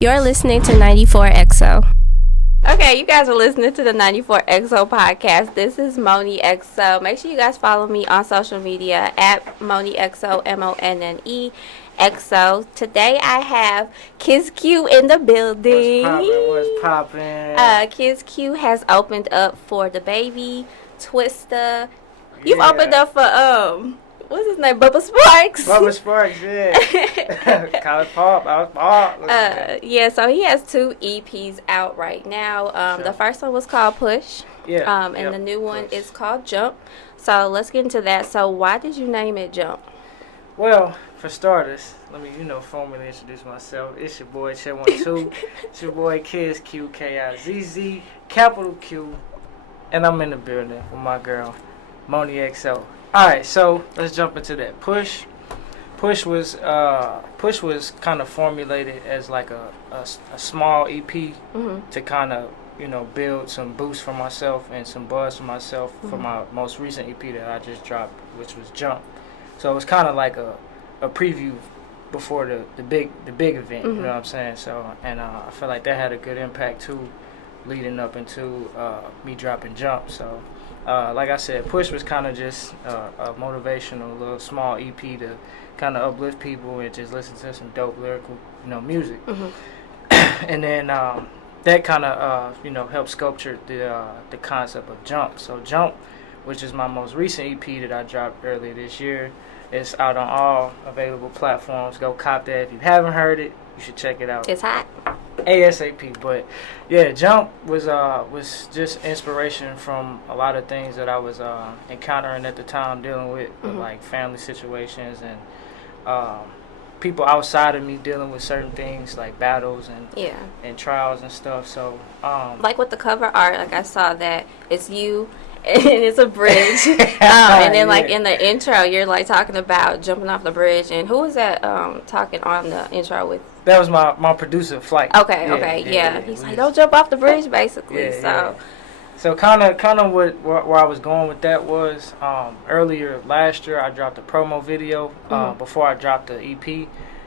You're listening to 94XO. Okay, you guys are listening to the 94XO podcast. This is MonneXo. Make sure you guys follow me on social media at MonneXo, MonneXO. Today I have Kizz Q in the building. What's poppin'? Kizz Q has opened up for the baby, Twista. You've opened up for what's his name? Bubba Sparks. Bubba Sparks, yeah. College Pop, I was Pop. Yeah, so he has 2 EPs out right now. The first one was called Push. Yeah. And the new one is called Jump. So let's get into that. So why did you name it Jump? Well, for starters, let me, formally introduce myself. It's your boy, Chet12. It's your boy, Kizz Q, Kizz, capital Q. And I'm in the building with my girl, MonneXo. Alright, so let's jump into that. Push was kind of formulated as like a small EP to kind of build some boost for myself and some buzz for myself for my most recent EP that I just dropped, which was Jump. So it was kind of like a preview before the big event. You know what I'm saying? So and I feel like that had a good impact too, leading up into me dropping Jump. So. Like I said, Push was kind of just a motivational little small EP to kind of uplift people and just listen to some dope lyrical, music. And then that kind of, helped sculpture the concept of Jump. So Jump, which is my most recent EP that I dropped earlier this year, it's out on all available platforms. Go cop that. If you haven't heard it, you should check it out. It's hot. ASAP. But yeah, Jump was just inspiration from a lot of things that I was encountering at the time, dealing with like family situations and people outside of me dealing with certain things like battles and trials and stuff. So like with the cover art, like I saw that it's you and it's a bridge, and then like in the intro you're like talking about jumping off the bridge. And who was that talking on the intro with? That was my producer, Flight. Okay. He's like, don't jump off the bridge, basically. So kind of where I was going with that was earlier last year I dropped a promo video before I dropped the EP,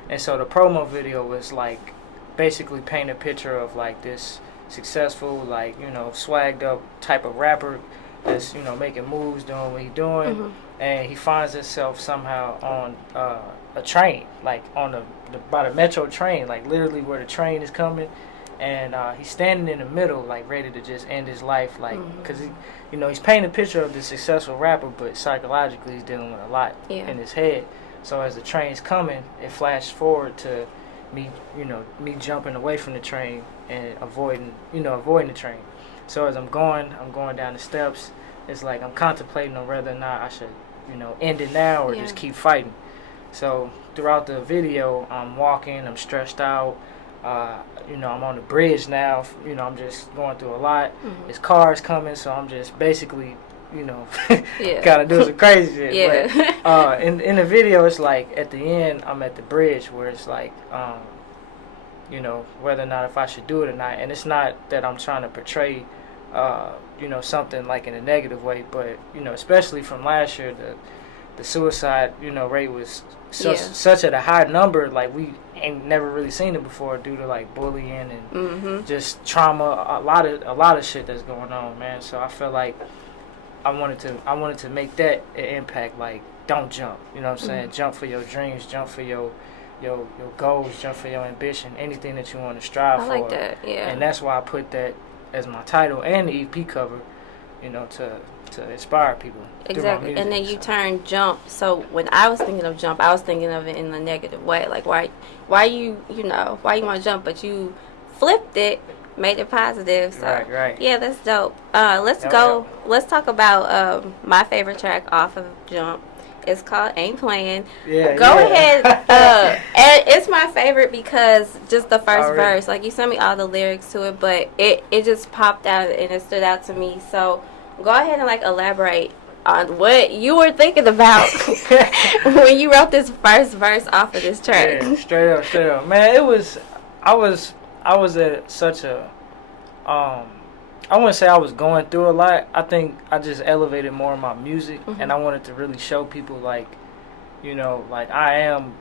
and so the promo video was like basically paint a picture of like this successful, like swagged up type of rapper that's making moves, doing what he's doing, and he finds himself somehow on a train, like on by the metro train, like literally where the train is coming, and he's standing in the middle, like ready to just end his life, like because he's painting a picture of the successful rapper, but psychologically he's dealing with a lot in his head. So as the train's coming, it flashes forward to me jumping away from the train and avoiding the train. So as I'm going down the steps, it's like I'm contemplating on whether or not I should, end it now or just keep fighting. So throughout the video, I'm walking, I'm stressed out. I'm on the bridge now. I'm just going through a lot. There's cars coming, so I'm just basically, kind of doing some crazy shit. But in the video, it's like at the end, I'm at the bridge where it's like, whether or not if I should do it or not. And it's not that I'm trying to portray, something like in a negative way, but especially from last year, the suicide rate was such at a high number, like we ain't never really seen it before due to like bullying and just trauma, a lot of shit that's going on, man. So I feel like I wanted to make that an impact, like don't jump, you know what I'm saying? Jump for your dreams, jump for your goals, jump for your ambition, anything that you want to strive for. I like that, yeah. And that's why I put that as my title and the EP cover, to inspire people. Exactly. Music, and then you turn Jump. So when I was thinking of Jump, I was thinking of it in a negative way. Like why you want to jump, but you flipped it, made it positive. So right. Yeah, that's dope. Let's go. Let's talk about my favorite track off of Jump. It's called Ain't Playing. Go ahead. And it's my favorite because just the first verse. Like you sent me all the lyrics to it, but it just popped out and it stood out to me. So go ahead and like elaborate on what you were thinking about when you wrote this first verse off of this track. Yeah, straight up, man. I was at such a I wouldn't say I was going through a lot. I think I just elevated more in my music, and I wanted to really show people like I am,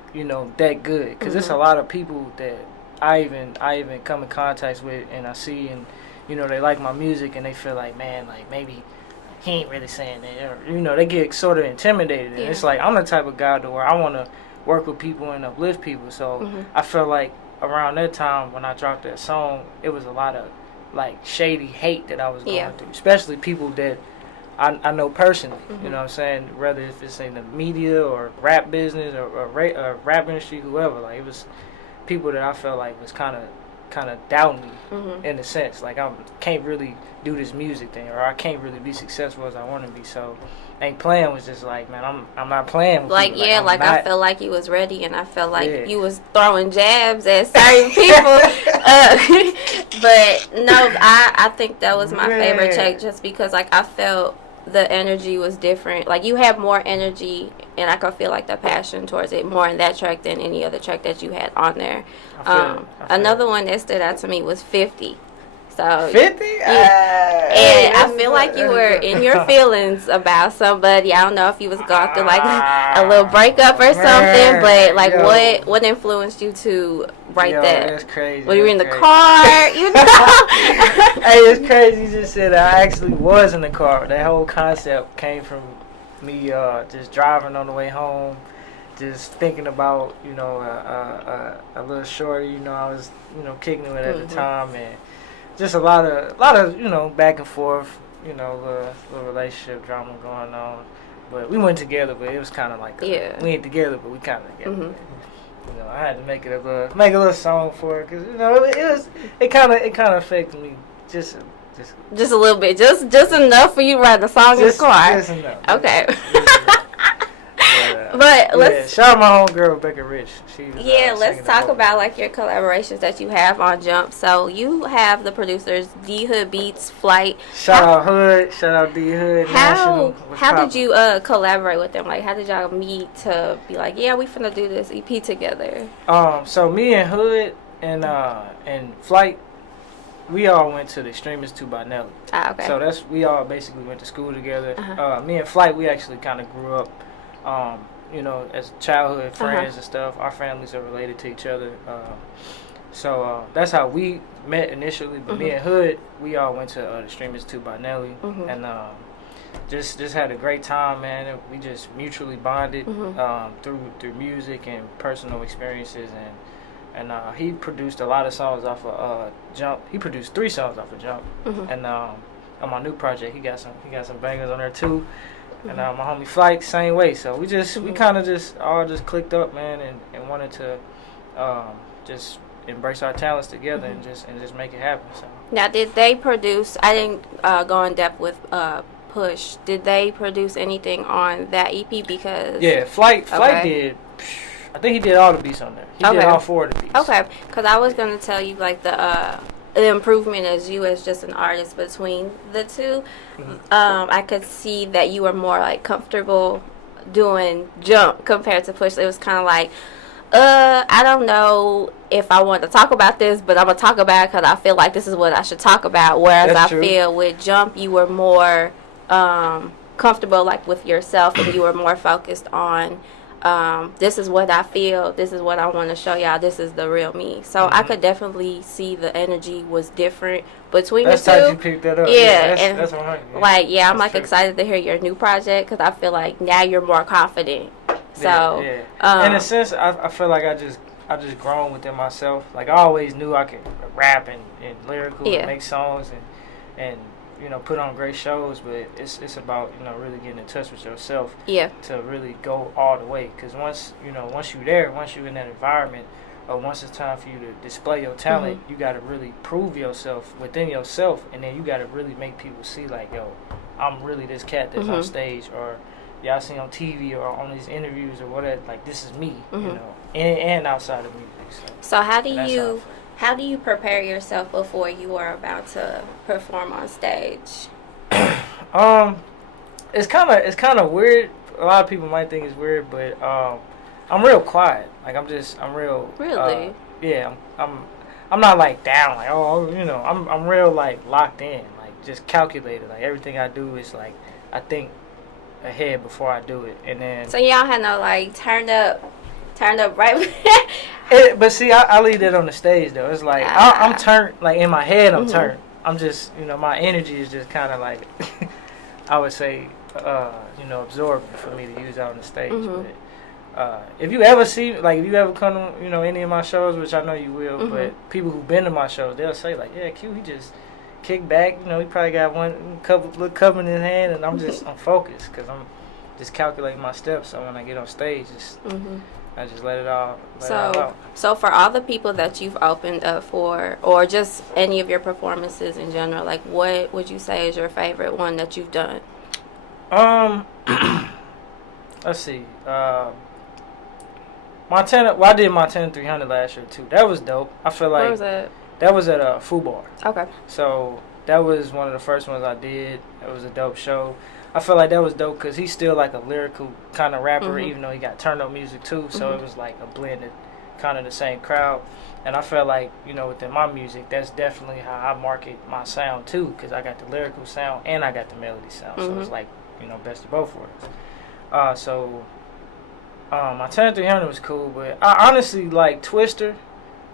that good. Because there's a lot of people that I even come in contact with and I see and they like my music and they feel like, man, like maybe he ain't really saying that, or they get sort of intimidated. And it's like I'm the type of guy to where I want to work with people and uplift people. So I felt like around that time when I dropped that song, it was a lot of like shady hate that I was going through, especially people that I know personally. You know what I'm saying? Whether if it's in the media or rap business or rap industry, whoever. Like it was people that I felt like was kind of doubting me in a sense. Like I can't really do this music thing, or I can't really be successful as I want to be. So Ain't Playing was just like, man, I'm not playing with like, people. I felt like you was ready, and I felt like you was throwing jabs at certain people. But no, I think that was my favorite check, just because like I felt the energy was different. Like you had more energy, and I could feel like the passion towards it more in that track than any other track that you had on there. Another one that stood out to me was 50. So 50? And I feel like you were in your feelings about somebody. I don't know if you was going through like a little breakup or something, but like what influenced you to write that? That's crazy. When you were in the car, Hey, it's crazy you just said I actually was in the car. That whole concept came from me just driving on the way home, just thinking about, a little shorty, I was, kicking it with at the time, and just a lot of back and forth, little relationship drama going on. But we went together, but it was kind of like we ain't together, but we kind of together. I had to make a little song for it, because it kind of affected me just a little bit, just enough for you to write the song in the car. Just enough. Okay. But let's shout out my homegirl Rebecca Rich. Let's talk about like your collaborations that you have on Jump. So you have the producers D Hood Beats, Flight. Shout out Hood, shout out D Hood. How did you collaborate with them? Like how did y'all meet to be like, we finna do this EP together? So me and Hood and Flight, we all went to the Extremist 2 by Nelly. Okay. So we all basically went to school together. Me and Flight, we actually kind of grew up. As childhood friends and stuff. Our families are related to each other. So that's how we met initially. But me and Hood, we all went to the Extremist 2 by Nelly. And just had a great time, man. We just mutually bonded through music and personal experiences. And he produced a lot of songs off of Jump. He produced 3 songs off of Jump. And on my new project, he got some bangers on there too. And my homie Flight, same way. So we kind of just all clicked up, man, and wanted to just embrace our talents together and just make it happen. So now, did they produce? I didn't go in depth with Push. Did they produce anything on that EP? Because Flight did. I think he did all the beats on there. He did all 4 of the beats. Okay, because I was gonna tell you like the improvement as you as just an artist between the two. I could see that you were more like comfortable doing Jump compared to Push. It was kind of like, I don't know if I want to talk about this, but I'm gonna talk about it because I feel like this is what I should talk about. Whereas I feel with Jump, you were more comfortable like with yourself, and you were more focused on this is what I feel, this is what I want to show y'all, this is the real me. So I could definitely see the energy was different between the two. That's how you picked that up. That's 100. I'm like excited to hear your new project because I feel like now you're more confident. So in a sense, I feel like I just grown within myself. Like I always knew I could rap and lyrical and make songs and put on great shows, but it's about really getting in touch with yourself to really go all the way. Because once you're there, once you're in that environment, or once it's time for you to display your talent, you got to really prove yourself within yourself, and then you got to really make people see like, yo, I'm really this cat that's on stage, or y'all see on TV or on these interviews or whatever. Like this is me, and outside of music. So how do you prepare yourself before you are about to perform on stage? It's kind of weird. A lot of people might think it's weird, but I'm real quiet. Like I'm real. Really? I'm not like down. Like I'm real like locked in. Like just calculated. Like everything I do is like I think ahead before I do it, and then. So y'all had no like turn up Turned up right. But see, I leave that on the stage though. It's like I'm turned, like in my head, I'm turned. I'm just, my energy is just kind of like, I would say, absorbing for me to use out on the stage. But if you ever see, like, if you ever come to, any of my shows, which I know you will, but people who've been to my shows, they'll say like, yeah, Q, he just kick back. He probably got one little cup in his hand, and I'm focused because I'm just calculating my steps. So when I get on stage, I just let it all out. So for all the people that you've opened up for, or just any of your performances in general, like what would you say is your favorite one that you've done? Let's see. Montana. Well, I did Montana 300 last year too. That was dope. I feel like. Where was that? That was at a Foo Bar. Okay. So that was one of the first ones I did. It was a dope show. I feel like that was dope because he's still like a lyrical kind of rapper, even though he got turn up music too. So it was like a blended, kind of the same crowd. And I felt like, within my music, that's definitely how I market my sound too, because I got the lyrical sound and I got the melody sound. So it's like, best of both worlds. My Turn 300 was cool, but I honestly like Twister,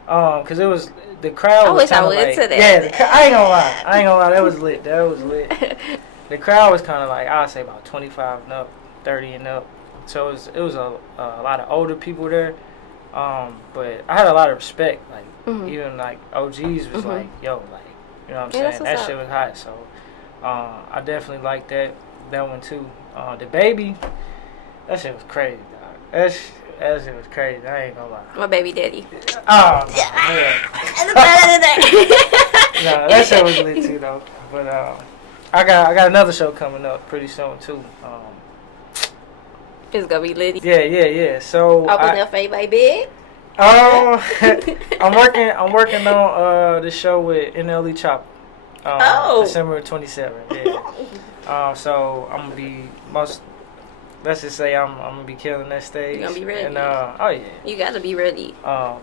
because it was, the crowd was I wish I went to that. Yeah, I ain't gonna lie, that was lit. The crowd was kind of like, I'd say about 25 and up, 30 and up. So it was a lot of older people there. But I had a lot of respect. Like, even like OGs was like, yo, like, you know what I'm saying? That shit was hot. So I definitely liked that one too. The Baby, that shit was crazy, dog. That shit was crazy. I ain't gonna lie. My baby daddy. Oh, yeah. No, that shit was lit too, though. But I got another show coming up pretty soon too. It's gonna be lit. Yeah. So open up for anybody big. I'm working on the show with NLE Chopper. December 27th. Yeah. So I'm gonna be let's just say I'm gonna be killing that stage. You gonna be ready? And oh yeah. You gotta be ready.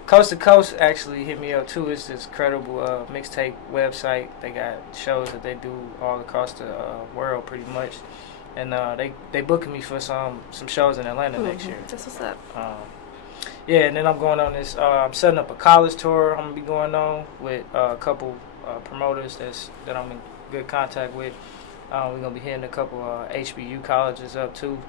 Coast to Coast actually hit me up too. It's this credible mixtape website. They got shows that they do all across the world pretty much, and they booking me for some shows in Atlanta next year. That's what's up. Yeah, and then I'm going on this. I'm setting up a college tour. I'm gonna be going on with a couple promoters that I'm in good contact with. We're gonna be hitting a couple HBU colleges up too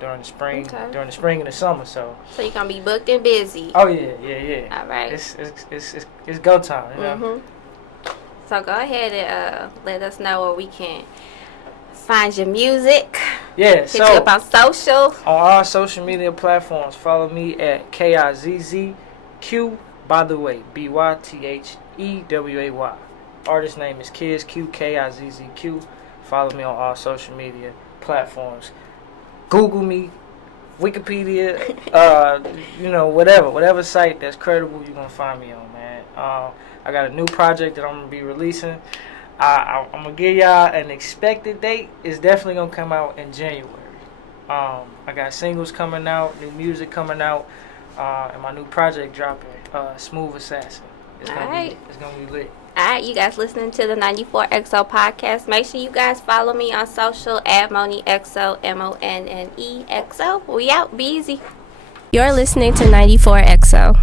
during the spring, and the summer. So you're gonna be booked and busy. Oh yeah. All right. It's go time. So go ahead and let us know where we can find your music. Yeah. Hit you up on social. On all social media platforms, follow me at KIZZQ. By the way, BYTHEWAY. Artist name is Kizz Q, KIZZQ. Follow me on all social media platforms. Google me, Wikipedia, whatever site that's credible, you're gonna find me on, man. I got a new project that I'm gonna be releasing. I'm gonna give y'all an expected date. It's definitely gonna come out in January. I got singles coming out, new music coming out, and my new project dropping. Smooth Assassin. It's gonna be lit. Alright, you guys listening to the 94XO podcast. Make sure you guys follow me on social at MonneXo, MONNEXO. We out. Be easy. You're listening to 94XO.